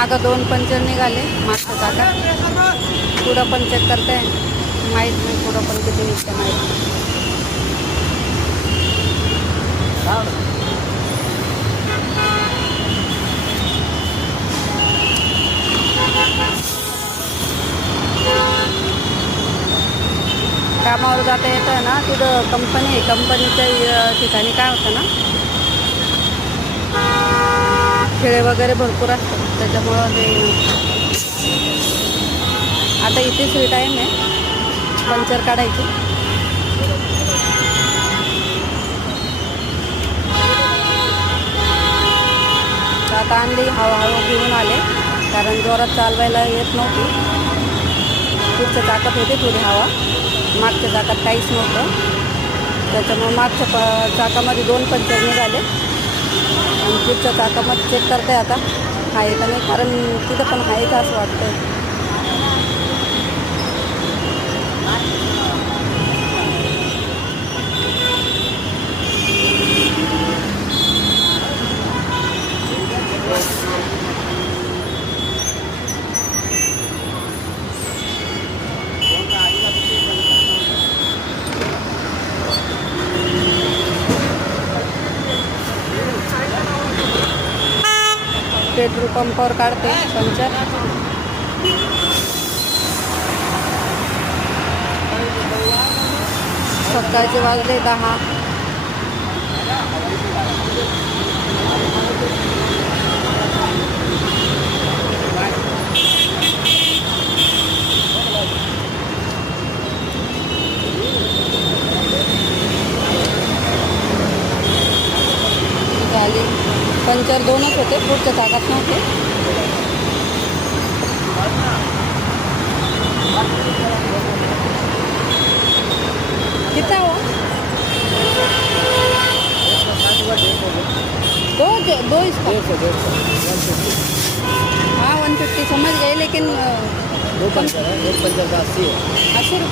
मागं 2 पंचर निघाले मागचं चाका. पुढं पण चेक करताय, माहीत नाही पुढं पण किती निघतं माहीत नाही. कामावर जाता येतं ना, तिथं कंपनी आहे. कंपनीच्या ठिकाणी काय होतं ना, खेळे वगैरे भरपूर असतात, त्याच्यामुळं ते आता इथे फ्री टाईम आहे पंचर काढायची. तर आता आणली, हळूहळू घेऊन आले, कारण जोरात चालवायला येत नव्हती. पुढच्या चाकात होती थोडी हवा, मागच्या चाकात काहीच नव्हतं. त्याच्यामुळे मागच्या चाकामध्ये 2 पंचर निघाले आणि पुढच्या चाकामध्ये चेक करते आता आहे का नाही, कारण तिथं पण आहे का असं वाटतं. पेट्रोल पंपावर काढते पंचर. सकाळचे वाजले 10. झाली. पंचर 2च होते, पुढच्या चाकात नव्हते. कितना हुआ? 2 इसका? हाँ 150 समझ गए, लेकिन 2 पंचर है, 1 पंचर का 80 है। 80 रुपये.